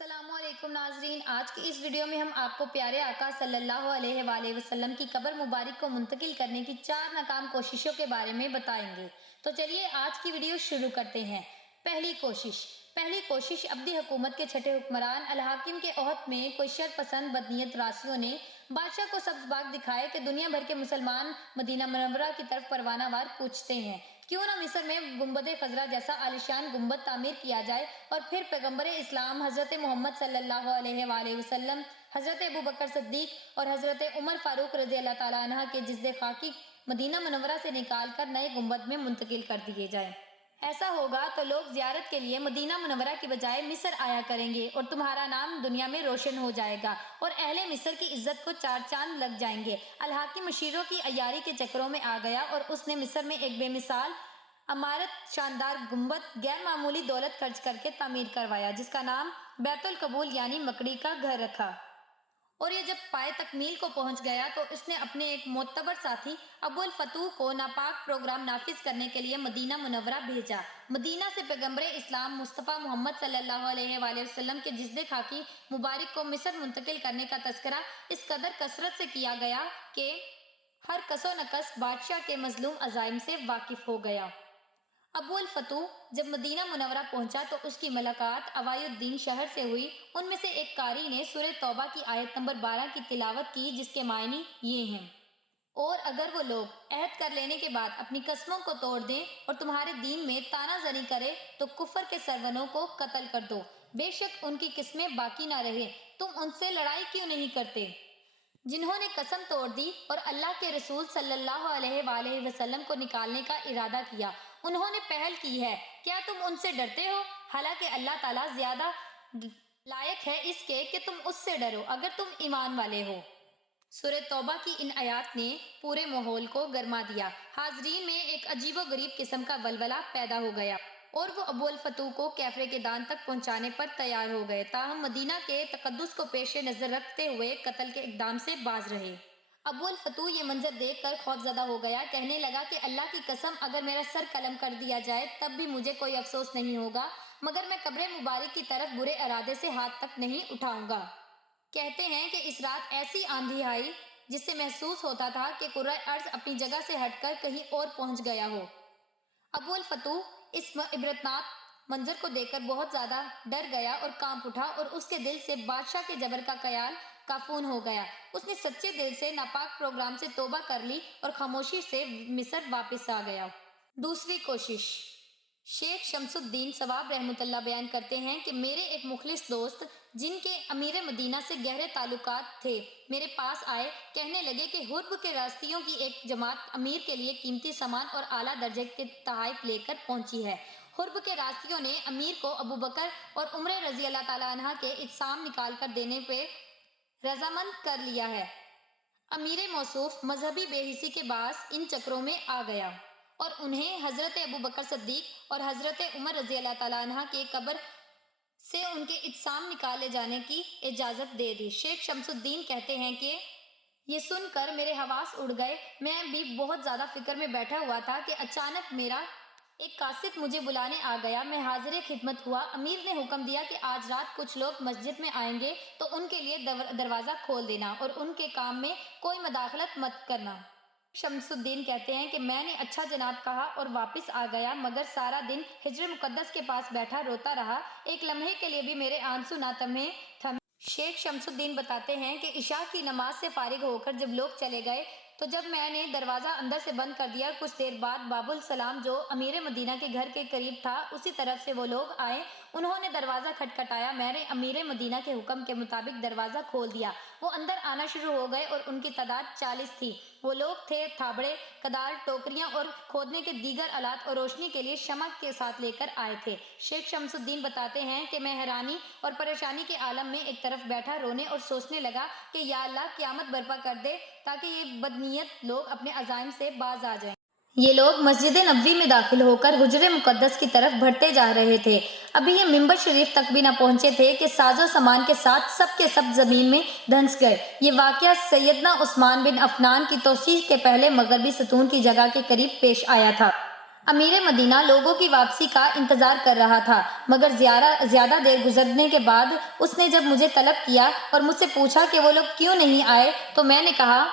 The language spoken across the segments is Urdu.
السلام علیکم ناظرین، آج کی اس ویڈیو میں ہم آپ کو پیارے آقا صلی اللہ علیہ وآلہ وسلم کی قبر مبارک کو منتقل کرنے کی 4 ناکام کوششوں کے بارے میں بتائیں گے۔ تو چلیے آج کی ویڈیو شروع کرتے ہیں۔ پہلی کوشش ابدی حکومت کے چھٹے حکمران الحاکم کے عہد میں کوئی شر پسند بدنیت راسیوں نے بادشاہ کو سبز باغ دکھائے کہ دنیا بھر کے مسلمان مدینہ منورہ کی طرف پروانہ وار کوچتے ہیں، کیوں نہ مصر میں گنبد خضرا جیسا عالیشان گنبد تعمیر کیا جائے اور پھر پیغمبر اسلام حضرت محمد صلی اللہ علیہ وآلہ وسلم، حضرت ابوبکر صدیق اور حضرت عمر فاروق رضی اللہ تعالیٰ عنہ کے جسد خاکی مدینہ منورہ سے نکال کر نئے گنبد میں منتقل کر دیے جائیں۔ ایسا ہوگا تو لوگ زیارت کے لیے مدینہ منورہ کی بجائے مصر آیا کریں گے اور تمہارا نام دنیا میں روشن ہو جائے گا اور اہل مصر کی عزت کو 4 چاند لگ جائیں گے۔ الحاکم مشیروں کی عیاری کے چکروں میں آ گیا اور اس نے مصر میں ایک بے مثال عمارت، شاندار گنبد، غیر معمولی دولت خرچ کر کے تعمیر کروایا، جس کا نام بیت القبول یعنی مکڑی کا گھر رکھا۔ اور یہ جب پائے تکمیل کو پہنچ گیا تو اس نے اپنے ایک معتبر ساتھی ابو الفتوح کو ناپاک پروگرام نافذ کرنے کے لیے مدینہ منورہ بھیجا۔ مدینہ سے پیغمبر اسلام مصطفیٰ محمد صلی اللہ علیہ وآلہ وسلم کے جسد خاکی مبارک کو مصر منتقل کرنے کا تذکرہ اس قدر کثرت سے کیا گیا کہ ہر کس و نکس بادشاہ کے مظلوم عزائم سے واقف ہو گیا۔ ابو الفتوح جب مدینہ منورہ پہنچا تو اس کی ملاقات اوائے الدین شہر سے ہوئی۔ ان میں سے ایک قاری نے سورہ توبہ کی آیت نمبر 12 کی تلاوت کی، جس کے معنی یہ ہیں: اور اگر وہ لوگ عہد کر لینے کے بعد اپنی قسموں کو توڑ دیں اور تمہارے دین میں طعنہ زنی کرے تو کفر کے سروروں کو قتل کر دو، بے شک ان کی قسمیں باقی نہ رہے، تم ان سے لڑائی کیوں نہیں کرتے؟ جنہوں نے قسم توڑ دی اور اللہ کے رسول صلی اللہ علیہ وآلہ وسلم کو نکالنے کا ارادہ کیا، انہوں نے پہل کی ہے، کیا تم ان سے ڈرتے ہو؟ حالانکہ اللہ تعالیٰ زیادہ لائق ہے اس کے کہ تم اس سے ڈرو اگر تم ایمان والے ہو۔ سورہ توبہ کی ان آیات نے پورے ماحول کو گرما دیا۔ حاضرین میں ایک عجیب و غریب قسم کا ولولہ پیدا ہو گیا اور وہ ابو الفتوح کو کیفرے کے دان تک پہنچانے پر تیار ہو گئے، تاہم مدینہ کے تقدس کو پیش نظر رکھتے ہوئے قتل کے اقدام سے باز رہے۔ ابو الفتوح یہ منظر دیکھ کر خوفزدہ ہو گیا، کہنے لگا کہ اللہ کی قسم اگر میرا سر قلم کر دیا جائے تب بھی مجھے کوئی افسوس نہیں ہوگا، مگر میں قبر مبارک کی طرف برے ارادے سے ہاتھ تک نہیں اٹھاؤں گا۔ کہتے ہیں کہ اس رات ایسی آندھی آئی جس سے محسوس ہوتا تھا کہ کرۂ ارض اپنی جگہ سے ہٹ کر کہیں اور پہنچ گیا ہو۔ ابو الفتوح اس عبرتناک منظر کو دیکھ کر بہت زیادہ ڈر گیا اور کانپ اٹھا اور اس کے دل سے بادشاہ کے جبر کا خیال کافون ہو گیا۔ اس نے سچے دل سے ناپاک پروگرام سے توبہ کر لی اور خاموشی سے مصر واپس آ گیا۔ دوسری کوشش۔ شیخ شمس الدین ثواب رحمۃ اللہ بیان کرتے ہیں کہ میرے ایک مخلص دوست جن کے امیر مدینہ سے گہرے تعلقات تھے میرے پاس آئے، کہنے لگے کہ حرب کے راستیوں کی ایک جماعت امیر کے لیے قیمتی سامان اور اعلیٰ درجے کے تحائف لے کر پہنچی ہے۔ حرب کے راستیوں نے امیر کو ابوبکر اور عمر رضی اللہ تعالیٰ عنہ کے اجسام نکال کر دینے پہ رضامند کر لیا ہے۔ امیر موصوف مذہبی بے حسی کے باعث ان چکروں میں آ گیا اور انہیں حضرت ابوبکر صدیق اور حضرت عمر رضی اللہ تعالیٰ عنہ کے قبر سے ان کے اجسام نکالے جانے کی اجازت دے دی۔ شیخ شمس الدین کہتے ہیں کہ یہ سن کر میرے حواس اڑ گئے، میں بھی بہت زیادہ فکر میں بیٹھا ہوا تھا کہ اچانک میرا ایک قاصد مجھے بلانے آ گیا۔ میں حاضر خدمت ہوا۔ امیر نے حکم دیا کہ آج رات کچھ لوگ مسجد میں آئیں گے تو ان کے لیے دروازہ کھول دینا اور ان کے کام میں کوئی مداخلت مت کرنا۔ شمس الدین کہتے ہیں کہ میں نے اچھا جناب کہا اور واپس آ گیا، مگر سارا دن حجر مقدس کے پاس بیٹھا روتا رہا، ایک لمحے کے لیے بھی میرے آنسو نہ تھمے۔ شیخ شمس الدین بتاتے ہیں کہ عشاء کی نماز سے فارغ ہو کر جب لوگ چلے گئے تو جب میں نے دروازہ اندر سے بند کر دیا، کچھ دیر بعد باب السلام جو امیر مدینہ کے گھر کے قریب تھا اسی طرف سے وہ لوگ آئے، انہوں نے دروازہ کھٹکھٹایا، میں نے امیر مدینہ کے حکم کے مطابق دروازہ کھول دیا، وہ اندر آنا شروع ہو گئے اور ان کی تعداد 40 تھی۔ وہ لوگ تھے تھابڑے، کدال، ٹوکریاں اور کھودنے کے دیگر آلات اور روشنی کے لیے شمع کے ساتھ لے کر آئے تھے۔ شیخ شمس الدین بتاتے ہیں کہ میں حیرانی اور پریشانی کے عالم میں ایک طرف بیٹھا رونے اور سوچنے لگا کہ یا اللہ قیامت برپا کر دے تاکہ یہ بدنیت لوگ اپنے عزائم سے باز آ جائیں۔ یہ لوگ مسجد نبوی میں داخل ہو کر حجر مقدس کی طرف بڑھتے جا رہے تھے، ابھی یہ منبر شریف تک بھی نہ پہنچے تھے کہ ساز و سامان کے ساتھ سب کے سب زمین میں دھنس گئے۔ یہ واقعہ سیدنا عثمان بن عفان کی توسیع کے پہلے مغربی ستون کی جگہ کے قریب پیش آیا تھا۔ امیر مدینہ لوگوں کی واپسی کا انتظار کر رہا تھا، مگر زیادہ دیر گزرنے کے بعد اس نے جب مجھے طلب کیا اور مجھ سے پوچھا کہ وہ لوگ کیوں نہیں آئے تو میں نے کہا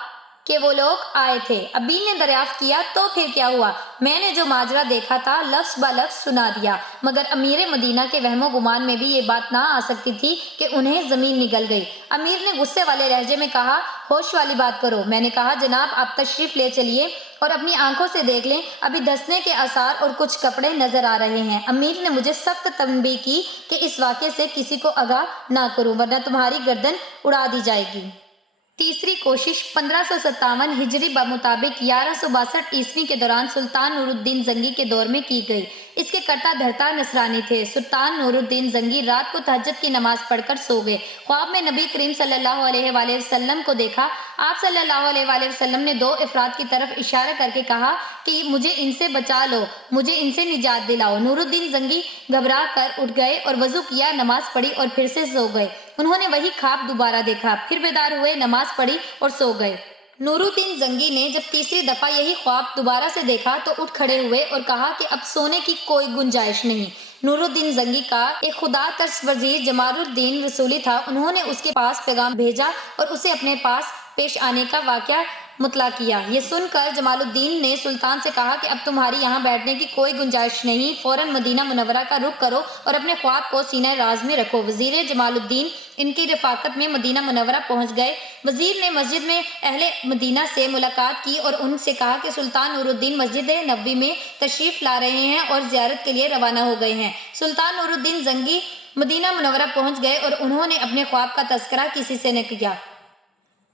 کہ وہ لوگ آئے تھے۔ ابی نے دریافت کیا تو پھر کیا ہوا؟ میں نے جو ماجرا دیکھا تھا لفظ بہ لفظ سنا دیا، مگر امیر مدینہ کے وہم و گمان میں بھی یہ بات نہ آ سکتی تھی کہ انہیں زمین نگل گئی۔ امیر نے غصے والے لہجے میں کہا، ہوش والی بات کرو۔ میں نے کہا، جناب آپ تشریف لے چلیے اور اپنی آنکھوں سے دیکھ لیں، ابھی دھنسنے کے آثار اور کچھ کپڑے نظر آ رہے ہیں۔ امیر نے مجھے سخت تنبیہ کی کہ اس واقعے سے کسی کو آگاہ نہ کروں ورنہ تمہاری گردن اڑا دی جائے گی۔ تیسری کوشش 1557 ہجری بمطابق 1162 عیسوی کے دوران سلطان نور الدین زنگی کے دور میں کی گئی۔ اس کے کرتا دھرتا نصرانی تھے۔ سلطان نور الدین زنگی رات کو تہجد کی نماز پڑھ کر سو گئے۔ خواب میں نبی کریم صلی اللہ علیہ وآلہ وسلم کو دیکھا۔ آپ صلی اللہ علیہ وآلہ وسلم نے دو افراد کی طرف اشارہ کر کے کہا کہ مجھے ان سے بچا لو، مجھے ان سے نجات دلاؤ۔ نور الدین زنگی گھبرا کر اٹھ گئے اور وضو کیا، نماز پڑھی اور پھر سے سو گئے۔ انہوں نے وہی خواب دوبارہ دیکھا، پھر بیدار ہوئے، نماز پڑھی اور سو گئے۔ نور الدین زنگی نے جب تیسری دفعہ یہی خواب دوبارہ سے دیکھا تو اٹھ کھڑے ہوئے اور کہا کہ اب سونے کی کوئی گنجائش نہیں۔ نور الدین زنگی کا ایک خدا ترس وزیر جمال الدین رسولی تھا، انہوں نے اس کے پاس پیغام بھیجا اور اسے اپنے پاس پیش آنے کا واقعہ مطلع کیا۔ یہ سن کر جمال الدین نے سلطان سے کہا کہ اب تمہاری یہاں بیٹھنے کی کوئی گنجائش نہیں، فوراً مدینہ منورہ کا رخ کرو اور اپنے خواب کو سینہ راز میں رکھو۔ وزیر جمال الدین ان کی رفاقت میں مدینہ منورہ پہنچ گئے۔ وزیر نے مسجد میں اہل مدینہ سے ملاقات کی اور ان سے کہا کہ سلطان نور الدین مسجد نبوی میں تشریف لا رہے ہیں اور زیارت کے لیے روانہ ہو گئے ہیں۔ سلطان نور الدین زنگی مدینہ منورہ پہنچ گئے اور انہوں نے اپنے خواب کا تذکرہ کسی سے نہ کیا۔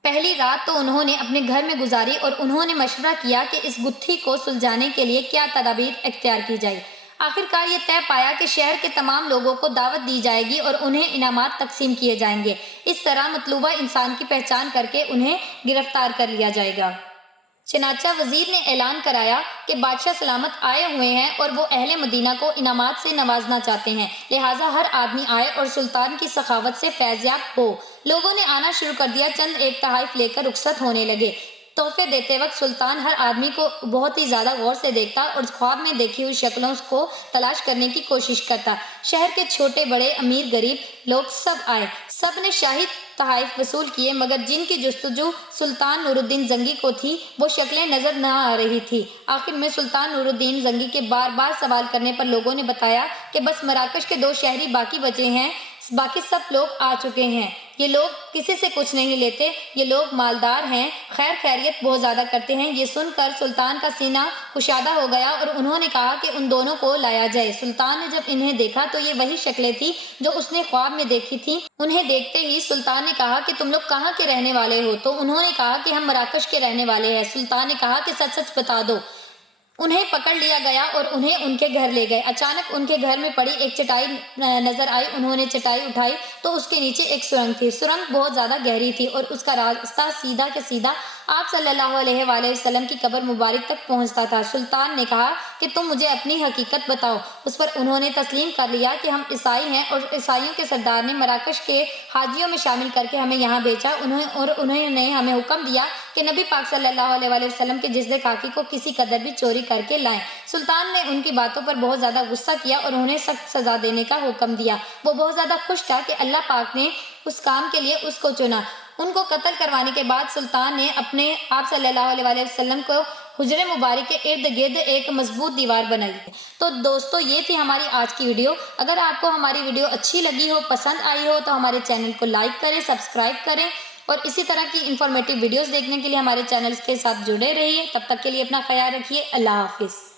پہلی رات تو انہوں نے اپنے گھر میں گزاری اور انہوں نے مشورہ کیا کہ اس گتھی کو سلجھانے کے لیے کیا تدابیر اختیار کی جائے۔ آخرکار یہ طے پایا کہ شہر کے تمام لوگوں کو دعوت دی جائے گی اور انہیں انعامات تقسیم کیے جائیں گے۔ اس طرح مطلوبہ انسان کی پہچان کر کے انہیں گرفتار کر لیا جائے گا۔ چنانچہ وزیر نے اعلان کرایا کہ بادشاہ سلامت آئے ہوئے ہیں اور وہ اہل مدینہ کو انعامات سے نوازنا چاہتے ہیں، لہٰذا ہر آدمی آئے اور سلطان کی سخاوت سے فیضیاب ہو۔ لوگوں نے آنا شروع کر دیا، چند ایک تحائف لے کر رخصت ہونے لگے۔ تحفے دیتے وقت سلطان ہر آدمی کو بہت ہی زیادہ غور سے دیکھتا اور خواب میں دیکھی ہوئی شکلوں کو تلاش کرنے کی کوشش کرتا۔ شہر کے چھوٹے بڑے، امیر غریب لوگ سب آئے، سب نے شاہی تحائف وصول کیے، مگر جن کی جستجو سلطان نور الدین زنگی کو تھی وہ شکلیں نظر نہ آ رہی تھی۔ آخر میں سلطان نور الدین زنگی کے بار بار سوال کرنے پر لوگوں نے بتایا کہ بس مراکش کے 2 شہری باقی بچے ہیں، باقی سب لوگ آ چکے ہیں۔ یہ لوگ کسی سے کچھ نہیں لیتے، یہ لوگ مالدار ہیں، خیر خیریت بہت زیادہ کرتے ہیں۔ یہ سن کر سلطان کا سینہ کشادہ ہو گیا اور انہوں نے کہا کہ ان دونوں کو لایا جائے۔ سلطان نے جب انہیں دیکھا تو یہ وہی شکلیں تھیں جو اس نے خواب میں دیکھی تھیں۔ انہیں دیکھتے ہی سلطان نے کہا کہ تم لوگ کہاں کے رہنے والے ہو؟ تو انہوں نے کہا کہ ہم مراکش کے رہنے والے ہیں۔ سلطان نے کہا کہ سچ سچ بتا دو۔ انہیں پکڑ لیا گیا اور انہیں ان کے گھر لے گئے۔ اچانک ان کے گھر میں پڑی ایک چٹائی نظر آئی، انہوں نے چٹائی اٹھائی تو اس کے نیچے ایک سرنگ تھی۔ سرنگ بہت زیادہ گہری تھی اور اس کا راستہ سیدھا کے سیدھا آپ صلی اللہ علیہ وآلہ وسلم کی قبر مبارک تک پہنچتا تھا۔ سلطان نے کہا کہ تم مجھے اپنی حقیقت بتاؤ۔ اس پر انہوں نے تسلیم کر لیا کہ ہم عیسائی ہیں اور عیسائیوں کے سردار نے مراکش کے حاجیوں میں شامل کر کے ہمیں یہاں بیچا، انہوں نے ہمیں حکم دیا کہ نبی پاک صلی اللہ علیہ وآلہ وسلم کے جسد خاکی کو کسی قدر بھی چوری کر کے لائیں۔ سلطان نے ان کی باتوں پر بہت زیادہ غصہ کیا اور انہیں سخت سزا دینے کا حکم دیا۔ وہ بہت زیادہ خوش تھا کہ اللہ پاک نے اس کام کے لیے اس کو چنا۔ ان کو قتل کروانے کے بعد سلطان نے اپنے آپ صلی اللہ علیہ وآلہ وسلم کو حجر مبارک کے ارد گرد ایک مضبوط دیوار بنائی۔ تو دوستو یہ تھی ہماری آج کی ویڈیو۔ اگر آپ کو ہماری ویڈیو اچھی لگی ہو، پسند آئی ہو تو ہمارے چینل کو لائک کریں، سبسکرائب کریں اور اسی طرح کی انفارمیٹیو ویڈیوز دیکھنے کے لیے ہمارے چینلز کے ساتھ جڑے رہیے۔ تب تک کے لیے اپنا خیال رکھیے۔ اللہ حافظ۔